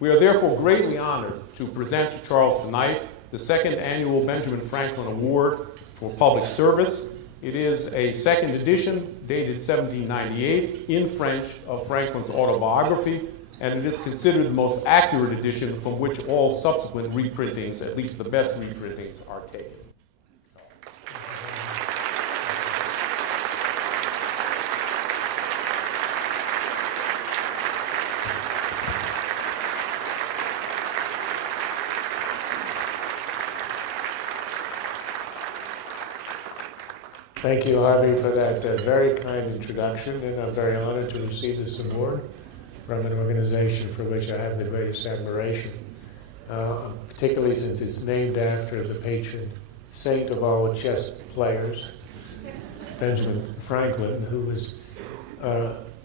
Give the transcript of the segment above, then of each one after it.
We are therefore greatly honored to present to Charles tonight the second annual Benjamin Franklin Award for Public Service. It is a second edition dated 1798 in French of Franklin's autobiography, and it is considered the most accurate edition from which all subsequent reprintings, at least the best reprintings, are taken. Thank you, Harvey, for that very kind introduction, and I'm very honored to receive this award from an organization for which I have the greatest admiration, particularly since it's named after the patron saint of all chess players, Benjamin Franklin, who was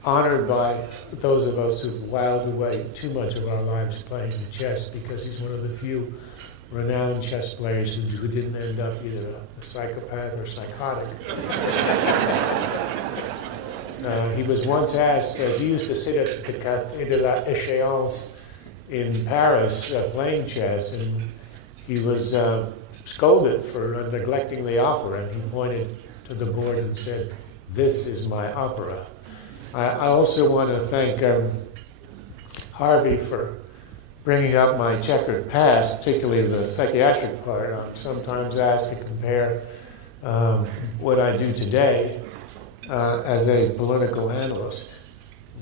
honored by those of us who've whiled away too much of our lives playing chess, because he's one of the few renowned chess players who didn't end up either a psychopath or psychotic. He was once asked, he used to sit at the Café de la Échéance in Paris playing chess, and he was scolded for neglecting the opera, and he pointed to the board and said, "This is my opera." I also want to thank Harvey for bringing up my checkered past, particularly the psychiatric part. I'm sometimes asked to compare what I do today as a political analyst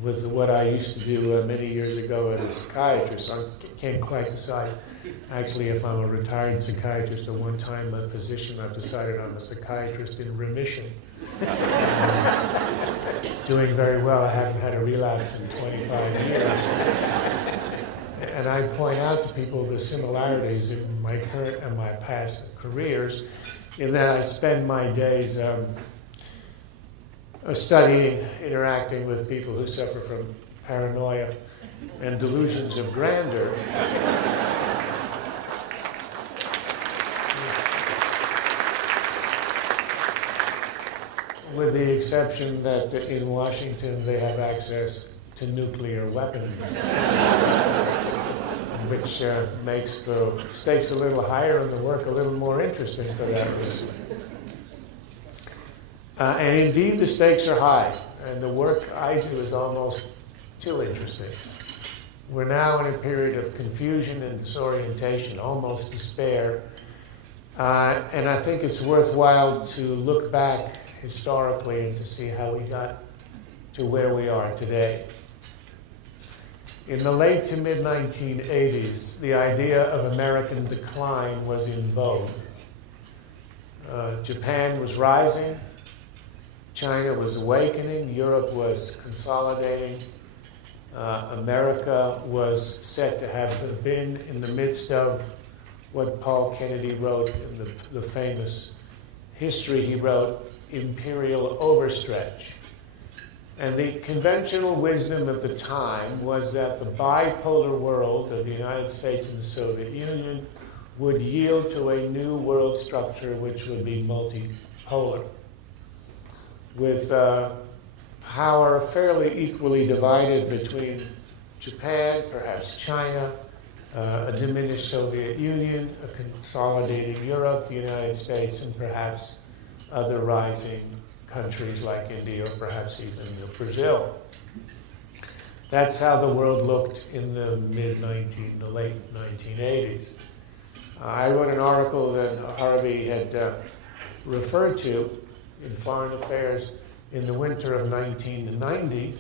with what I used to do many years ago as a psychiatrist. I can't quite decide actually if I'm a retired psychiatrist or one-time a physician. I've decided I'm a psychiatrist in remission. Doing very well. I haven't had a relapse in 25 years. And I point out to people the similarities in my current and my past careers, in that I spend my days studying, interacting with people who suffer from paranoia and delusions of grandeur. With the exception that in Washington they have access to nuclear weapons, which makes the stakes a little higher and the work a little more interesting for that reason. And indeed, the stakes are high, and the work I do is almost too interesting. We're now in a period of confusion and disorientation, almost despair, and I think it's worthwhile to look back historically and to see how we got to where we are today. In the late to mid-1980s, the idea of American decline was in vogue. Japan was rising, China was awakening, Europe was consolidating, America was said to have been in the midst of what Paul Kennedy wrote in the famous history he wrote, imperial overstretch. And the conventional wisdom at the time was that the bipolar world of the United States and the Soviet Union would yield to a new world structure which would be multipolar, with power fairly equally divided between Japan, perhaps China, a diminished Soviet Union, a consolidating Europe, the United States, and perhaps other rising countries like India or perhaps even Brazil. That's how the world looked in the late 1980s. I wrote an article that Harvey had referred to in Foreign Affairs in the winter of 1990,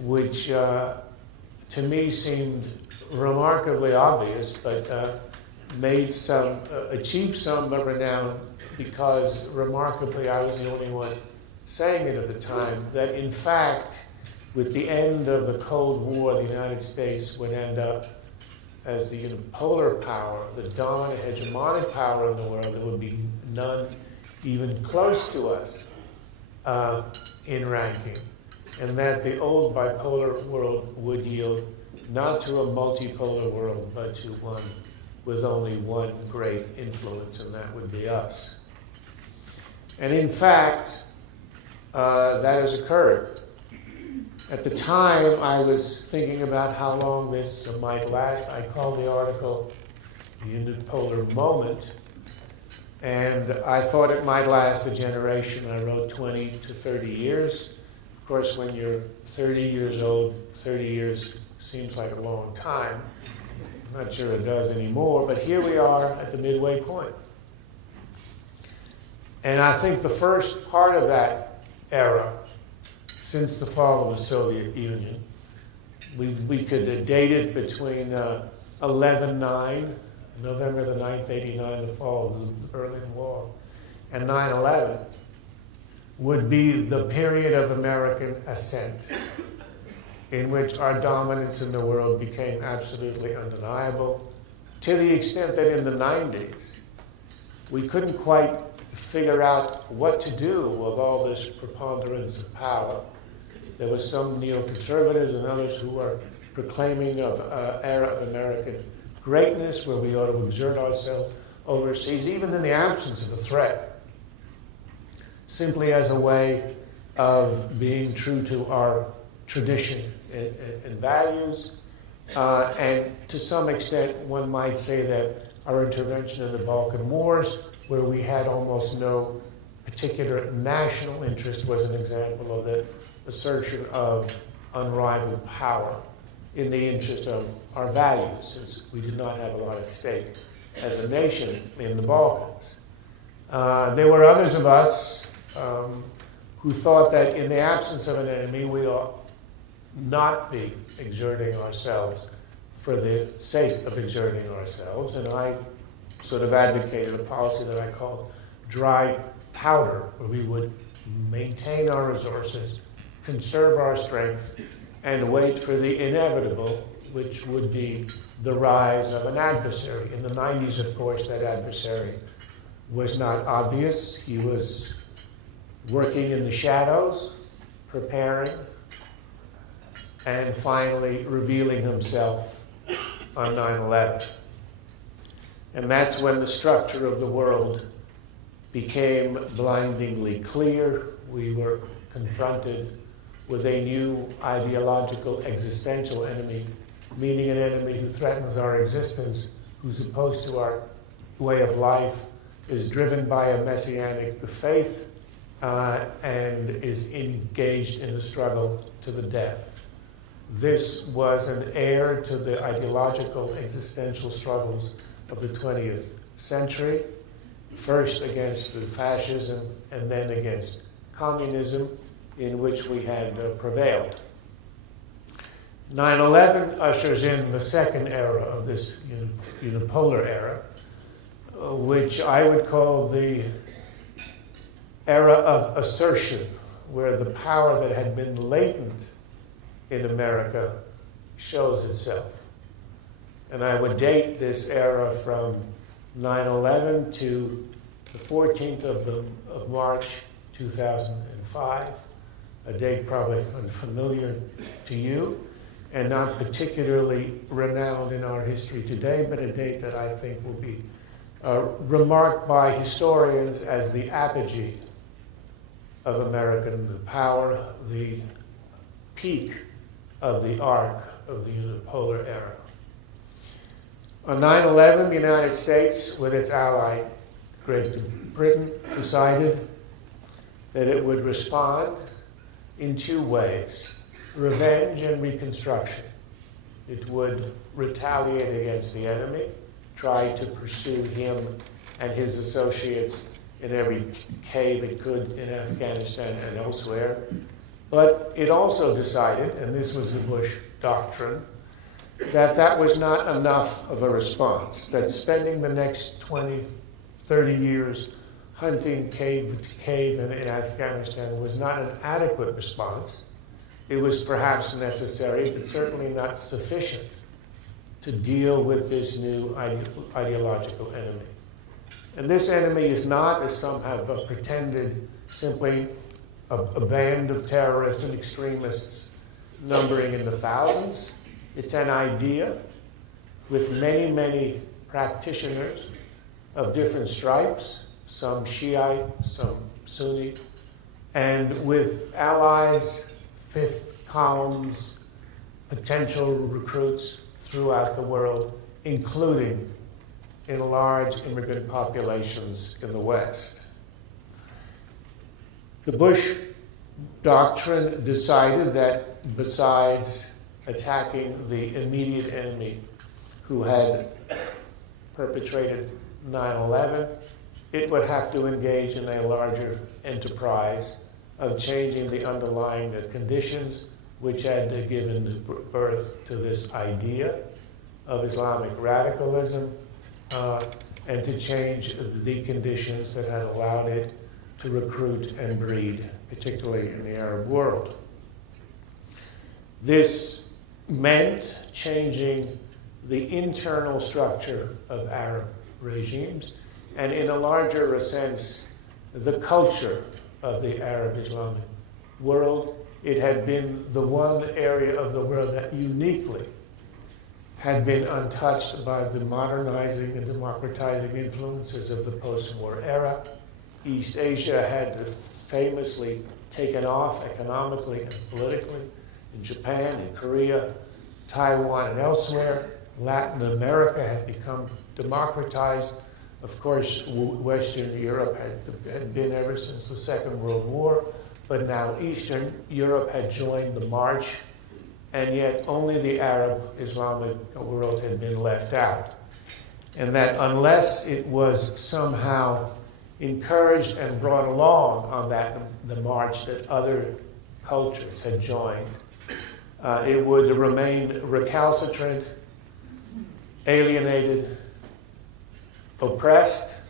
which to me seemed remarkably obvious, but achieved some renown, because remarkably I was the only one saying it at the time, that in fact, with the end of the Cold War, the United States would end up as the unipolar power, the dominant hegemonic power in the world. There would be none even close to us in ranking, and that the old bipolar world would yield not to a multipolar world, but to one with only one great influence, and that would be us. And in fact, that has occurred. At the time, I was thinking about how long this might last. I called the article The Unipolar Moment, and I thought it might last a generation. I wrote 20 to 30 years. Of course, when you're 30 years old, 30 years seems like a long time. I'm not sure it does anymore, but here we are at the midway point. And I think the first part of that era, since the fall of the Soviet Union, we could date it between 11/9, November the 9th, 89, the fall of the Berlin Wall, and 9/11, would be the period of American ascent, in which our dominance in the world became absolutely undeniable, to the extent that in the 90s, we couldn't quite figure out what to do with all this preponderance of power. There were some neoconservatives and others who were proclaiming of an era of American greatness where we ought to exert ourselves overseas, even in the absence of a threat, simply as a way of being true to our tradition and values. And to some extent, one might say that our intervention in the Balkan Wars, where we had almost no particular national interest, was an example of the assertion of unrivaled power in the interest of our values, since we did not have a lot at stake as a nation in the Balkans. There were others of us who thought that in the absence of an enemy, we ought not be exerting ourselves for the sake of exerting ourselves, and I sort of advocated a policy that I called dry powder, where we would maintain our resources, conserve our strength, and wait for the inevitable, which would be the rise of an adversary. In the 90s, of course, that adversary was not obvious. He was working in the shadows, preparing, and finally revealing himself on 9/11. And that's when the structure of the world became blindingly clear. We were confronted with a new ideological existential enemy, meaning an enemy who threatens our existence, who's opposed to our way of life, is driven by a messianic faith, and is engaged in a struggle to the death. This was an heir to the ideological existential struggles of the 20th century, first against the fascism and then against communism, in which we had prevailed. 9/11 ushers in the second era of this unipolar era, which I would call the era of assertion, where the power that had been latent in America shows itself. And I would date this era from 9/11 to the 14th of March 2005, a date probably unfamiliar to you and not particularly renowned in our history today, but a date that I think will be remarked by historians as the apogee of American power, the peak of the arc of the unipolar era. On 9/11, the United States, with its ally Great Britain, decided that it would respond in two ways: revenge and reconstruction. It would retaliate against the enemy, try to pursue him and his associates in every cave it could in Afghanistan and elsewhere. But it also decided, and this was the Bush doctrine, that that was not enough of a response, that spending the next 20, 30 years hunting cave to cave in Afghanistan was not an adequate response. It was perhaps necessary, but certainly not sufficient to deal with this new ideological enemy. And this enemy is not, as some have pretended, simply a band of terrorists and extremists numbering in the thousands. It's an idea with many, many practitioners of different stripes, some Shiite, some Sunni, and with allies, fifth columns, potential recruits throughout the world, including in large immigrant populations in the West. The Bush doctrine decided that besides attacking the immediate enemy who had perpetrated 9/11, it would have to engage in a larger enterprise of changing the underlying conditions which had given birth to this idea of Islamic radicalism, and to change the conditions that had allowed it to recruit and breed, particularly in the Arab world. This meant changing the internal structure of Arab regimes, and in a larger sense, the culture of the Arab Islamic world. It had been the one area of the world that uniquely had been untouched by the modernizing and democratizing influences of the post-war era. East Asia had famously taken off economically and politically in Japan, in Korea, Taiwan, and elsewhere. Latin America had become democratized. Of course, Western Europe had been ever since the Second World War, but now Eastern Europe had joined the march, and yet only the Arab Islamic world had been left out. And that unless it was somehow encouraged and brought along on the march that other cultures had joined, it would remain recalcitrant, alienated, oppressed,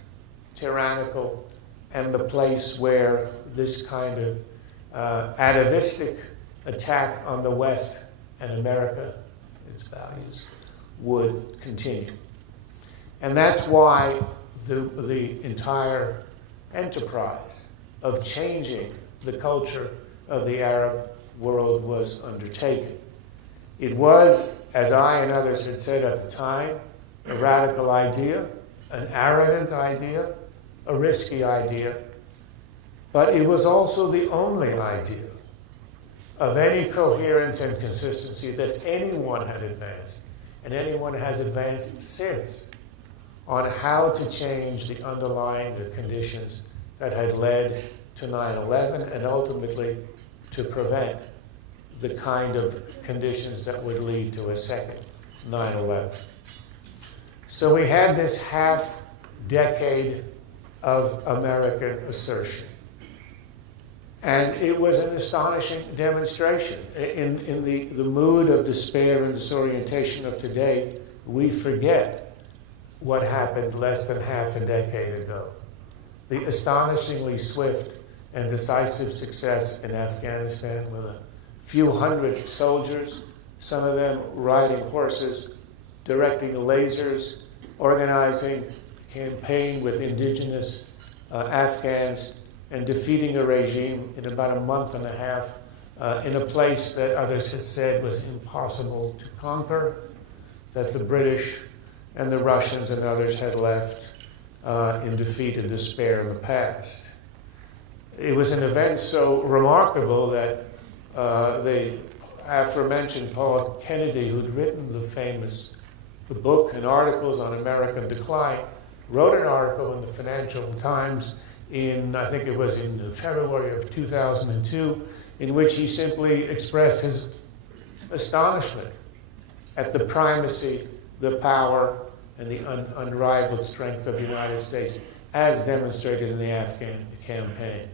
tyrannical, and the place where this kind of atavistic attack on the West and America, its values, would continue. And that's why the entire enterprise of changing the culture of the Arab world was undertaken. It was, as I and others had said at the time, a radical idea, an arrogant idea, a risky idea, but it was also the only idea of any coherence and consistency that anyone had advanced, and anyone has advanced since, on how to change the underlying conditions that had led to 9/11 and ultimately to prevent the kind of conditions that would lead to a second 9/11. So we had this half decade of American assertion. And it was an astonishing demonstration. In the mood of despair and disorientation of today, we forget what happened less than half a decade ago. The astonishingly swift and decisive success in Afghanistan with a few hundred soldiers, some of them riding horses, directing lasers, organizing a campaign with indigenous Afghans, and defeating a regime in about a month and a half in a place that others had said was impossible to conquer, that the British and the Russians and others had left in defeat and despair in the past. It was an event so remarkable that the aforementioned Paul Kennedy, who'd written the book and articles on American decline, wrote an article in the Financial Times I think it was in February of 2002, in which he simply expressed his astonishment at the primacy, the power, and the unrivaled strength of the United States, as demonstrated in the Afghan campaign.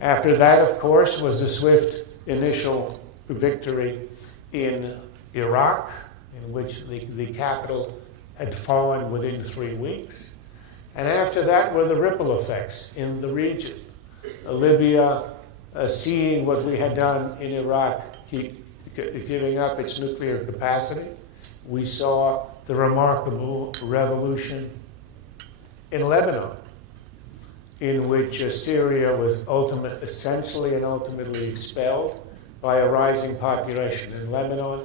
After that, of course, was the swift initial victory in Iraq, in which the capital had fallen within 3 weeks. And after that were the ripple effects in the region. Libya, seeing what we had done in Iraq, giving up its nuclear capacity. We saw the remarkable revolution in Lebanon, in which Syria was essentially and ultimately expelled by a rising population in Lebanon.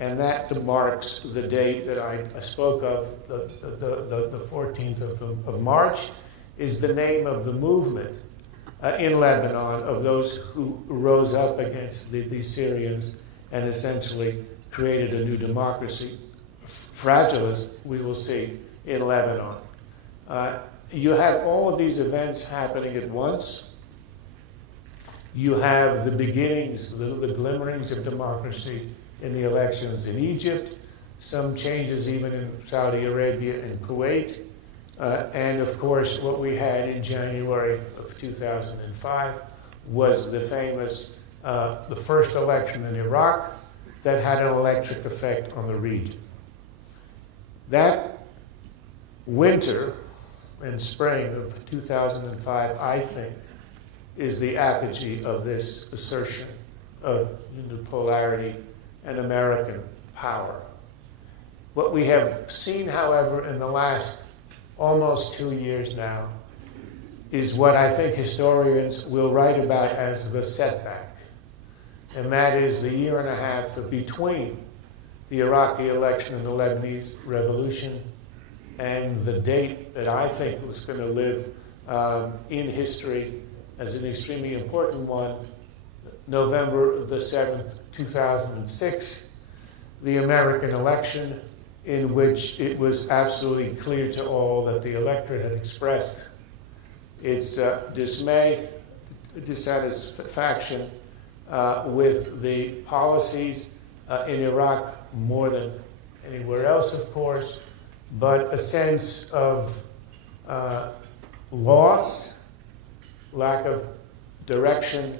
And that marks the date that I spoke of, the 14th of March, is the name of the movement in Lebanon of those who rose up against the Syrians and essentially created a new democracy, fragile as we will see in Lebanon. You have all of these events happening at once. You have the beginnings, the glimmerings of democracy in the elections in Egypt, some changes even in Saudi Arabia and Kuwait, and of course what we had in January of 2005 was the famous, the first election in Iraq that had an electric effect on the region. That winter and spring of 2005, I think, is the apogee of this assertion of unipolarity and American power. What we have seen, however, in the last almost 2 years now is what I think historians will write about as the setback. And that is the year and a half between the Iraqi election and the Lebanese revolution and the date that I think was going to live in history as an extremely important one, November the 7th, 2006, the American election, in which it was absolutely clear to all that the electorate had expressed its dismay, dissatisfaction with the policies in Iraq more than anywhere else, of course, but a sense of loss, lack of direction,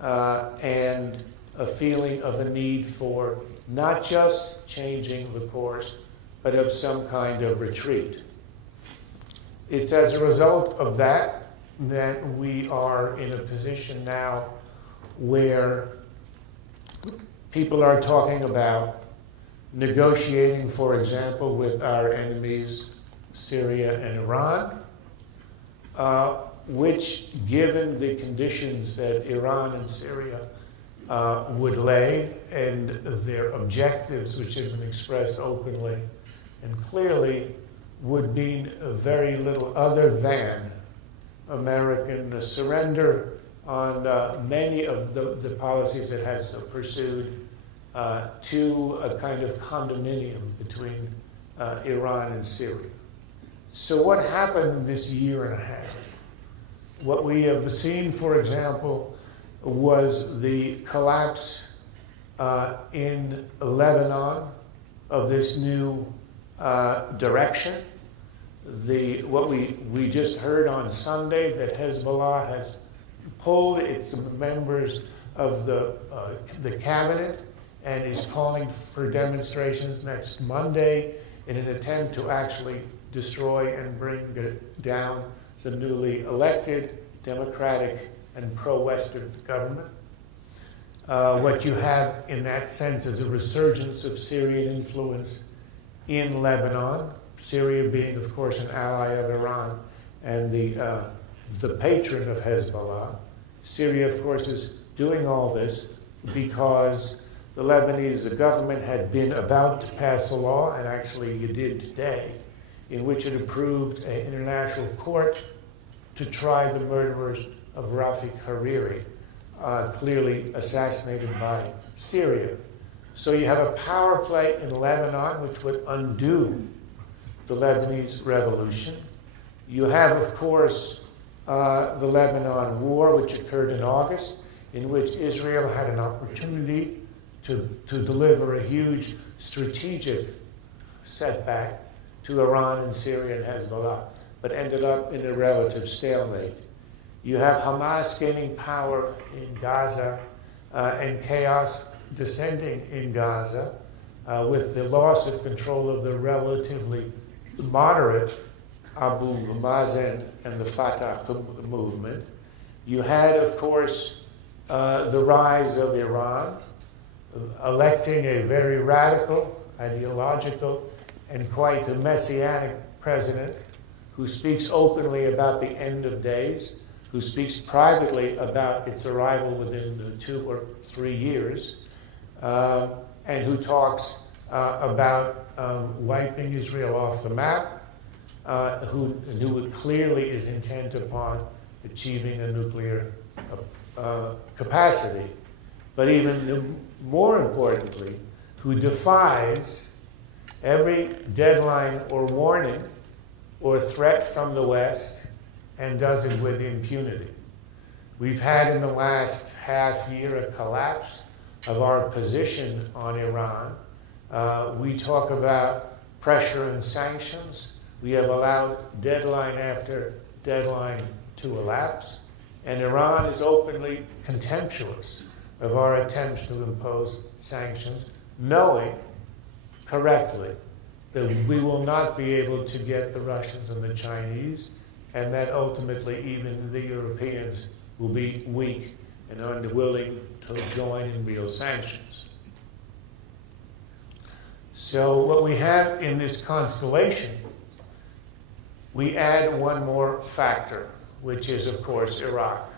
and a feeling of a need for not just changing the course, but of some kind of retreat. It's as a result of that that we are in a position now where people are talking about negotiating, for example, with our enemies, Syria and Iran, which, given the conditions that Iran and Syria would lay and their objectives, which have been expressed openly and clearly, would mean very little other than American surrender on many of the policies it has pursued to a kind of condominium between Iran and Syria. So what happened this year and a half? What we have seen, for example, was the collapse in Lebanon of this new direction. What we just heard on Sunday, that Hezbollah has pulled its members of the cabinet and is calling for demonstrations next Monday in an attempt to actually destroy and bring down the newly elected democratic and pro-Western government. What you have in that sense is a resurgence of Syrian influence in Lebanon, Syria being, of course, an ally of Iran and the patron of Hezbollah. Syria, of course, is doing all this because the Lebanese government had been about to pass a law, and actually you did today, in which it approved an international court to try the murderers of Rafik Hariri, clearly assassinated by Syria. So you have a power play in Lebanon which would undo the Lebanese revolution. You have, of course, the Lebanon War, which occurred in August, in which Israel had an opportunity to deliver a huge strategic setback to Iran and Syria and Hezbollah, but ended up in a relative stalemate. You have Hamas gaining power in Gaza and chaos descending in Gaza with the loss of control of the relatively moderate Abu Mazen and the Fatah movement. You had, of course, the rise of Iran, electing a very radical, ideological, and quite a messianic president who speaks openly about the end of days, who speaks privately about its arrival within 2 or 3 years, and who talks about wiping Israel off the map, who clearly is intent upon achieving a nuclear capacity, but even more importantly, who defies every deadline or warning or threat from the West and does it with impunity. We've had in the last half year a collapse of our position on Iran. We talk about pressure and sanctions. We have allowed deadline after deadline to elapse, and Iran is openly contemptuous of our attempts to impose sanctions, knowing correctly that we will not be able to get the Russians and the Chinese, and that ultimately even the Europeans will be weak and unwilling to join in real sanctions. So what we have in this constellation, we add one more factor, which is, of course, Iraq.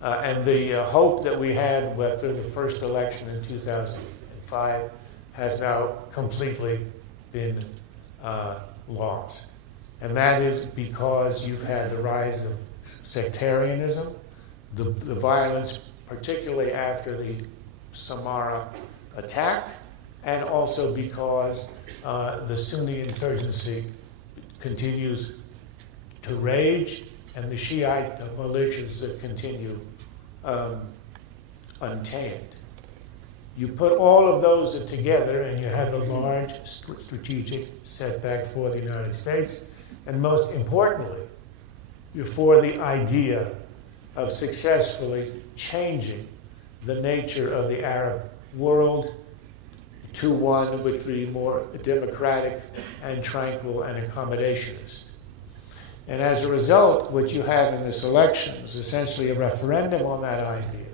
And the hope that we had after the first election in 2005 has now completely been lost. And that is because you've had the rise of sectarianism, the violence, particularly after the Samara attack, and also because the Sunni insurgency continues to rage, and the Shiite militias that continue untamed. You put all of those together, and you have a large strategic setback for the United States, and most importantly, you're for the idea of successfully changing the nature of the Arab world to one which would be more democratic and tranquil and accommodationist. And as a result, what you have in this election is essentially a referendum on that idea.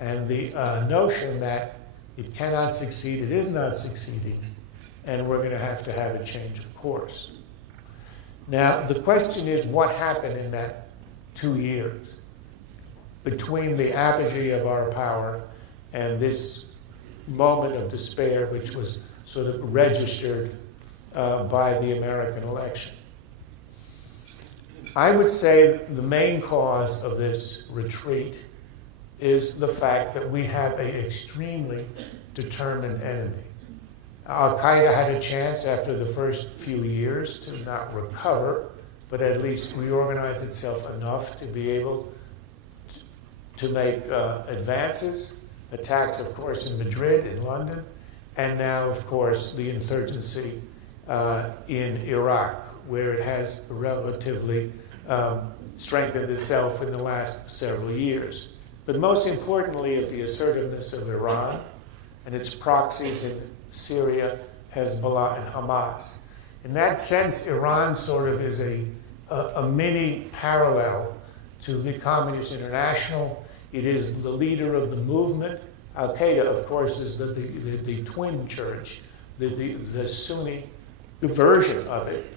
And the notion that it cannot succeed, it is not succeeding, and we're going to have a change of course. Now, the question is, what happened in that 2 years between the apogee of our power and this moment of despair, which was sort of registered by the American election? I would say the main cause of this retreat is the fact that we have an extremely determined enemy. Al-Qaeda had a chance after the first few years to not recover, but at least reorganize itself enough to be able to make advances, attacks, of course, in Madrid, in London, and now, of course, the insurgency in Iraq, where it has relatively strengthened itself in the last several years. But most importantly, of the assertiveness of Iran and its proxies in Syria, Hezbollah, and Hamas. In that sense, Iran sort of is a mini parallel to the Communist International. It is the leader of the movement. Al-Qaeda, of course, is the twin church, the Sunni version of it,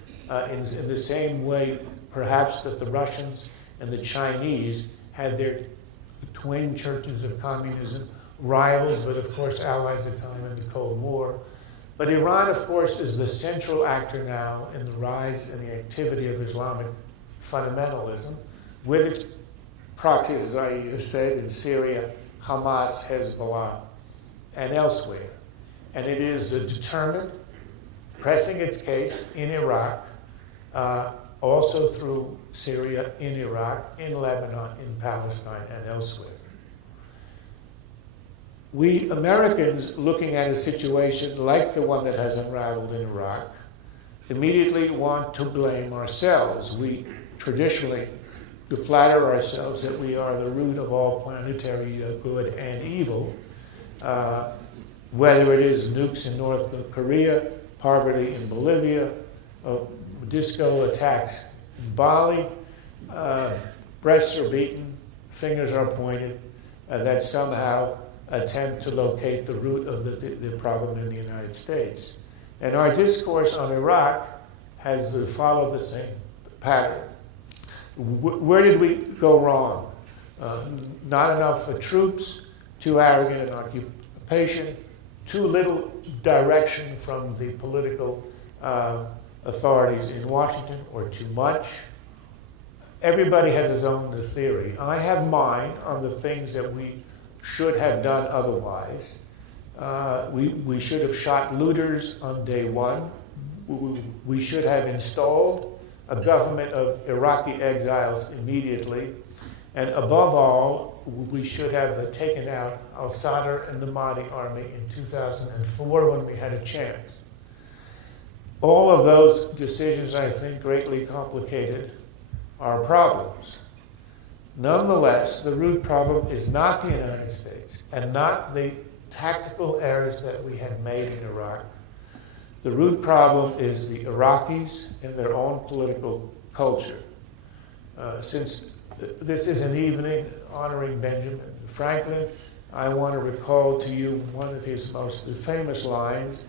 in the same way, perhaps, that the Russians and the Chinese had their twin churches of communism, rivals, but of course allies at the time in the Cold War. But Iran, of course, is the central actor now in the rise and the activity of Islamic fundamentalism, with its proxies, as I said, in Syria, Hamas, Hezbollah, and elsewhere. And it is determined, pressing its case in Iraq, also through Syria, in Iraq, in Lebanon, in Palestine, and elsewhere. We Americans, looking at a situation like the one that has unraveled in Iraq, immediately want to blame ourselves. We traditionally flatter ourselves that we are the root of all planetary good and evil, whether it is nukes in North Korea, poverty in Bolivia, disco attacks in Bali, breasts are beaten, fingers are pointed, that somehow attempt to locate the root of the problem in the United States. And our discourse on Iraq has followed the same pattern. Where did we go wrong? Not enough for troops, too arrogant an occupation, too little direction from the political authorities in Washington, or too much. everybody has his own theory. I have mine on the things that we should have done otherwise. We should have shot looters on day one. We should have installed a government of Iraqi exiles immediately. And above all, we should have taken out al-Sadr and the Mahdi army in 2004 when we had a chance. All of those decisions, I think, greatly complicated our problems. Nonetheless, the root problem is not the United States and not the tactical errors that we had made in Iraq. The root problem is the Iraqis and their own political culture. Since this is an evening honoring Benjamin Franklin, I want to recall to you one of his most famous lines.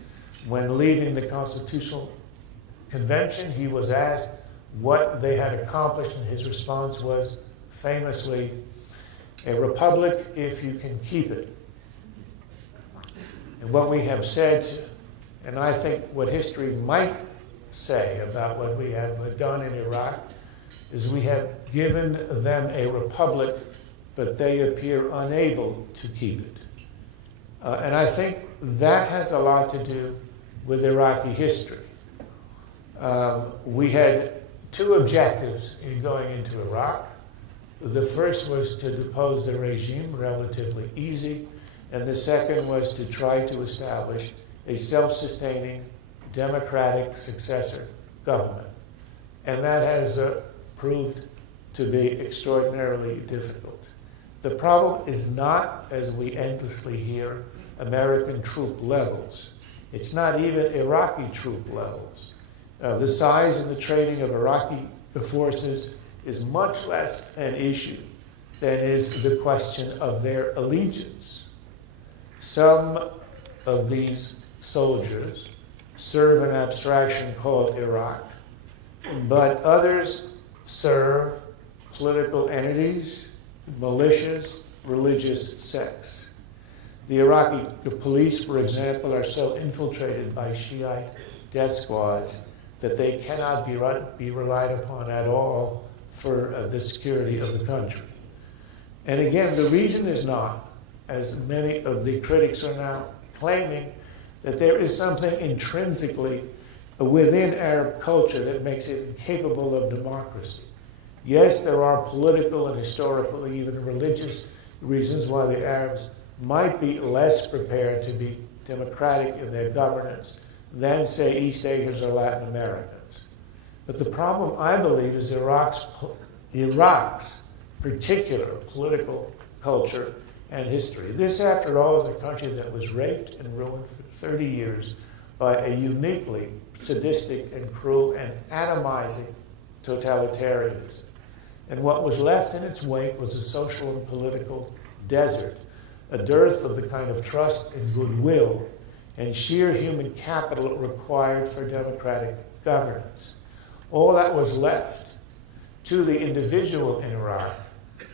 When leaving the Constitutional Convention, he was asked what they had accomplished, and his response was famously, "A republic if you can keep it." And what we have said, and I think what history might say about what we have done in Iraq, is we have given them a republic, but they appear unable to keep it. And I think that has a lot to do with Iraqi history. We had two objectives in going into Iraq. The first was to depose the regime, relatively easy, and the second was to try to establish a self-sustaining, democratic successor government. And that has proved to be extraordinarily difficult. The problem is not, as we endlessly hear, American troop levels. It's not even Iraqi troop levels. The size and the training of Iraqi forces is much less an issue than is the question of their allegiance. Some of these soldiers serve an abstraction called Iraq, but others serve political entities, militias, religious sects. The Iraqi police, for example, are so infiltrated by Shiite death squads that they cannot be relied upon at all for the security of the country. And again, the reason is not, as many of the critics are now claiming, that there is something intrinsically within Arab culture that makes it incapable of democracy. Yes, there are political and historical, even religious reasons why the Arabs might be less prepared to be democratic in their governance than, say, East Asians or Latin Americans. But the problem, I believe, is Iraq's particular political culture and history. This, after all, is a country that was raped and ruined for 30 years by a uniquely sadistic and cruel and atomizing totalitarianism. And what was left in its wake was a social and political desert, a dearth of the kind of trust and goodwill and sheer human capital required for democratic governance. All that was left to the individual in Iraq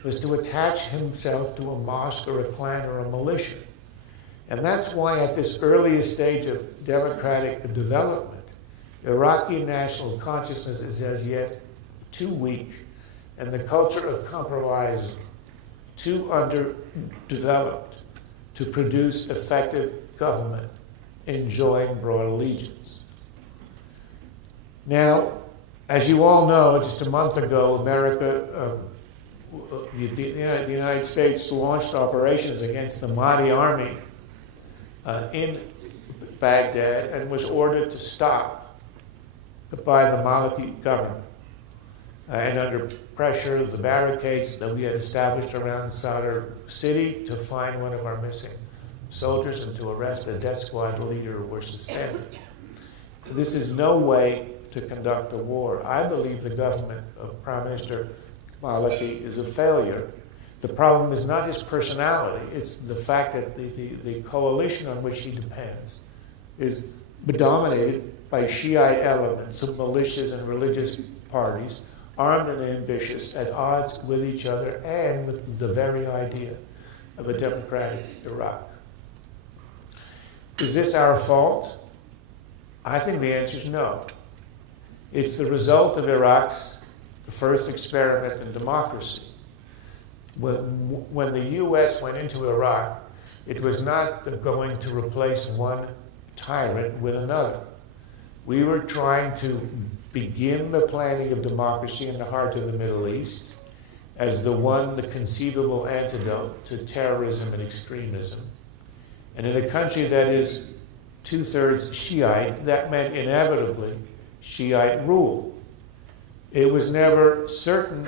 was to attach himself to a mosque or a clan or a militia. And that's why at this earliest stage of democratic development, Iraqi national consciousness is as yet too weak, and the culture of compromise too underdeveloped to produce effective government enjoying broad allegiance. Now, as you all know, just a month ago, the United States launched operations against the Mahdi army in Baghdad and was ordered to stop by the Maliki government. And under pressure of the barricades that we had established around Sadr city to find one of our missing soldiers and to arrest a death squad leader were suspended. This is no way to conduct a war. I believe the government of Prime Minister Maliki is a failure. The problem is not his personality, it's the fact that the coalition on which he depends is dominated by Shiite elements of militias and religious parties, armed and ambitious, at odds with each other and with the very idea of a democratic Iraq. Is this our fault? I think the answer is no. It's the result of Iraq's the first experiment in democracy. When the U.S. went into Iraq, it was not going to replace one tyrant with another. We were trying to begin the planning of democracy in the heart of the Middle East as the conceivable antidote to terrorism and extremism. And in a country that is 2/3 Shiite, that meant inevitably Shiite rule. It was never certain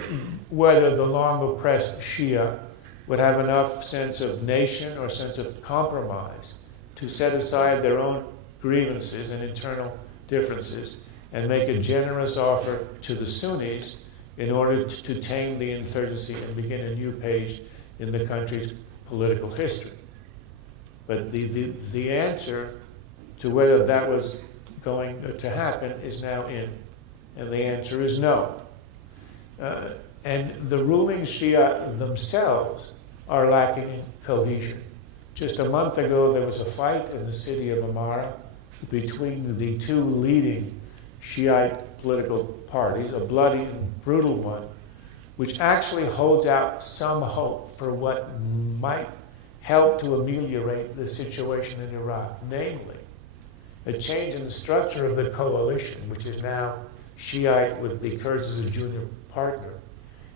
whether the long-oppressed Shia would have enough sense of nation or sense of compromise to set aside their own grievances and internal differences and make a generous offer to the Sunnis in order to tame the insurgency and begin a new page in the country's political history. But the answer to whether that was going to happen is now in, and the answer is no. And the ruling Shia themselves are lacking in cohesion. Just a month ago, there was a fight in the city of Amara between the two leading Shiite political parties, a bloody and brutal one, which actually holds out some hope for what might help to ameliorate the situation in Iraq, namely a change in the structure of the coalition, which is now Shiite with the Kurds as a junior partner,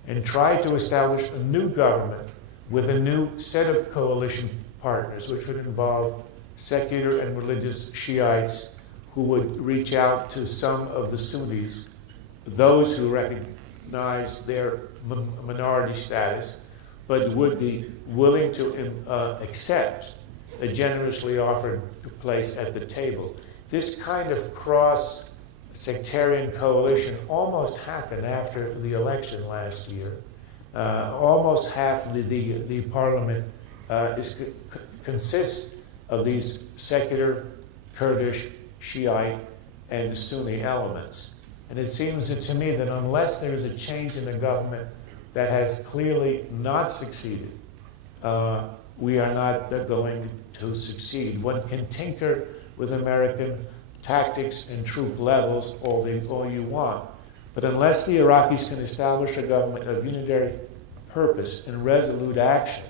and try to establish a new government with a new set of coalition partners, which would involve secular and religious Shiites who would reach out to some of the Sunnis, those who recognize their minority status, but would be willing to accept a generously offered place at the table. This kind of cross-sectarian coalition almost happened after the election last year. Almost half the parliament consists of these secular, Kurdish, Shiite, and Sunni elements. And it seems to me that unless there is a change in the government that has clearly not succeeded, we are not going to succeed. One can tinker with American tactics and troop levels all you want, but unless the Iraqis can establish a government of unitary purpose and resolute action,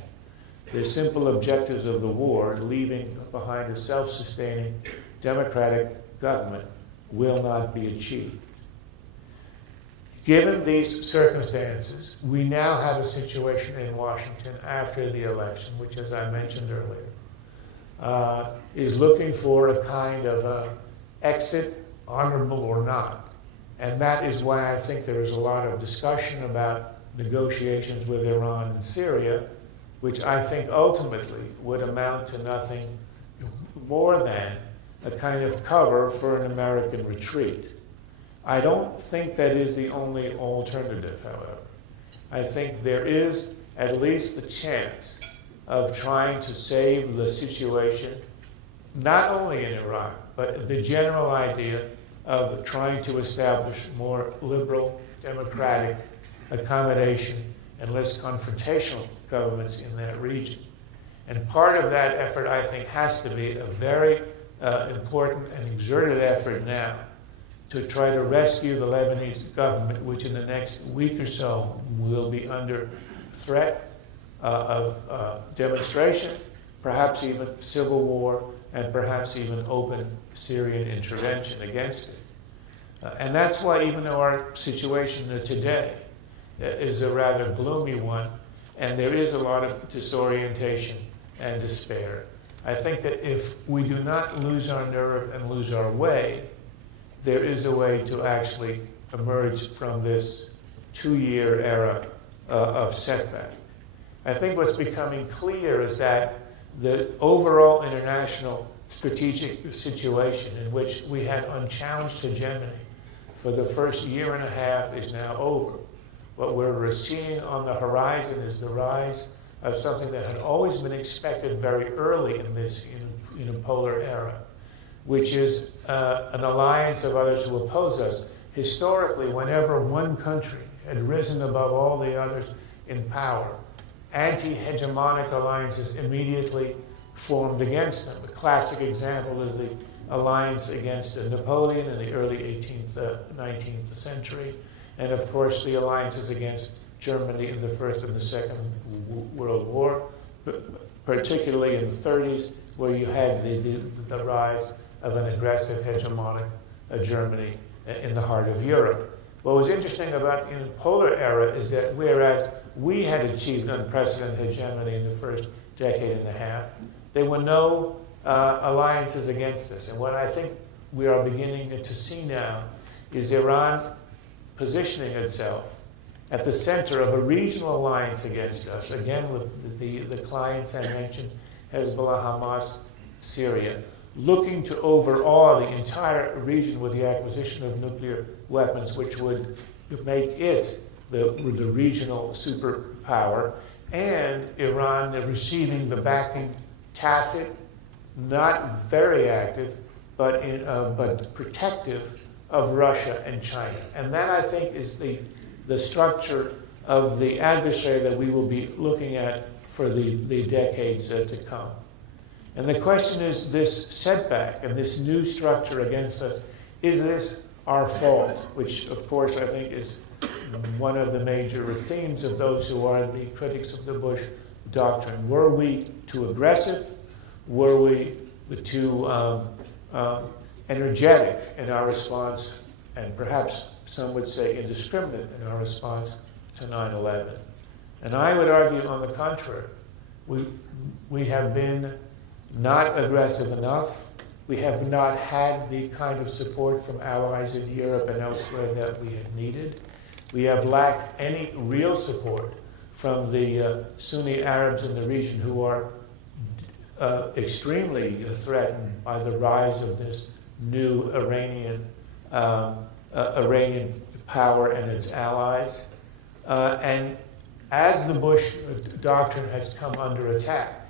the simple objectives of the war, leaving behind a self-sustaining democratic government, will not be achieved. Given these circumstances, we now have a situation in Washington after the election, which, as I mentioned earlier, is looking for a kind of exit, honorable or not. And that is why I think there is a lot of discussion about negotiations with Iran and Syria, which I think ultimately would amount to nothing more than a kind of cover for an American retreat. I don't think that is the only alternative, however. I think there is at least the chance of trying to save the situation, not only in Iraq, but the general idea of trying to establish more liberal, democratic accommodation and less confrontational governments in that region. And part of that effort, I think, has to be a very important and exerted effort now to try to rescue the Lebanese government, which in the next week or so will be under threat of demonstration, perhaps even civil war, and perhaps even open Syrian intervention against it. And that's why, even though our situation today is a rather gloomy one, and there is a lot of disorientation and despair, I think that if we do not lose our nerve and lose our way, there is a way to actually emerge from this 2-year era of setback. I think what's becoming clear is that the overall international strategic situation in which we had unchallenged hegemony for the first year and a half is now over. What we're seeing on the horizon is the rise of something that had always been expected very early in this unipolar era, which is an alliance of others who oppose us. Historically, whenever one country had risen above all the others in power, anti-hegemonic alliances immediately formed against them. The classic example is the alliance against Napoleon in the early 19th century, and of course the alliances against Germany in the First and the Second World War, particularly in the 30s, where you had the rise of an aggressive hegemonic Germany in the heart of Europe. What was interesting about in the polar era is that whereas we had achieved unprecedented hegemony in the first decade and a half, there were no alliances against us. And what I think we are beginning to see now is Iran positioning itself at the center of a regional alliance against us, again with the clients I mentioned, Hezbollah, Hamas, Syria, looking to overawe the entire region with the acquisition of nuclear weapons, which would make it the regional superpower, and Iran receiving the backing, tacit, not very active, but protective of Russia and China. And that, I think, is the structure of the adversary that we will be looking at for the decades to come. And the question is, this setback and this new structure against us, is this our fault? Which, of course, I think is one of the major themes of those who are the critics of the Bush doctrine. Were we too aggressive? Were we too energetic in our response, and perhaps some would say indiscriminate in our response to 9/11? And I would argue, on the contrary, we have been not aggressive enough. We have not had the kind of support from allies in Europe and elsewhere that we had needed. We have lacked any real support from the Sunni Arabs in the region, who are extremely threatened by the rise of this new Iranian power and its allies. And as the Bush doctrine has come under attack,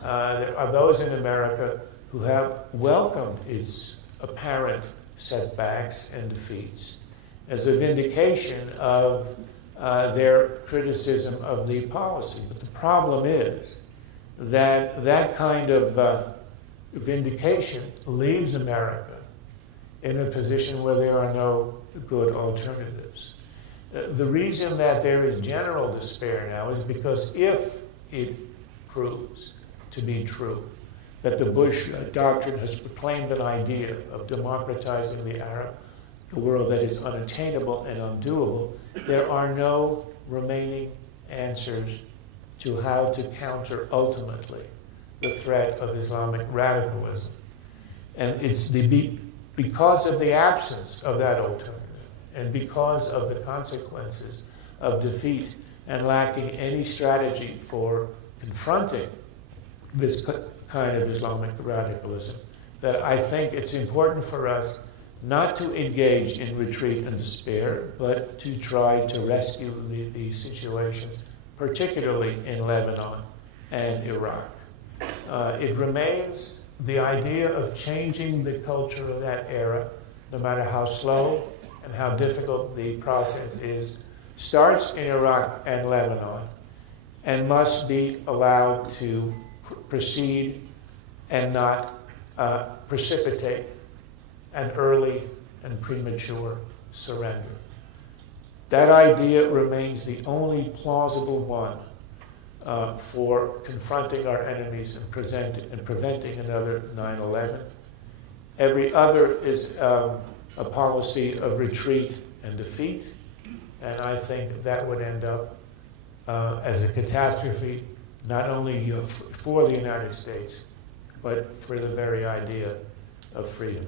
there are those in America who have welcomed its apparent setbacks and defeats as a vindication of their criticism of the policy. But the problem is that that kind of vindication leaves America in a position where there are no good alternatives. The reason that there is general despair now is because if it proves to be true that the Bush doctrine has proclaimed an idea of democratizing the Arab world that is unattainable and undoable, there are no remaining answers to how to counter ultimately the threat of Islamic radicalism. And it's because of the absence of that alternative, and because of the consequences of defeat and lacking any strategy for confronting this kind of Islamic radicalism, that I think it's important for us not to engage in retreat and despair, but to try to rescue the situations, particularly in Lebanon and Iraq. It remains the idea of changing the culture of that era, no matter how slow and how difficult the process is, starts in Iraq and Lebanon and must be allowed to proceed and not precipitate an early and premature surrender. That idea remains the only plausible one for confronting our enemies and preventing another 9/11. Every other is a policy of retreat and defeat, and I think that would end up as a catastrophe, not only for the United States, but for the very idea of freedom.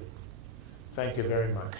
Thank you very much.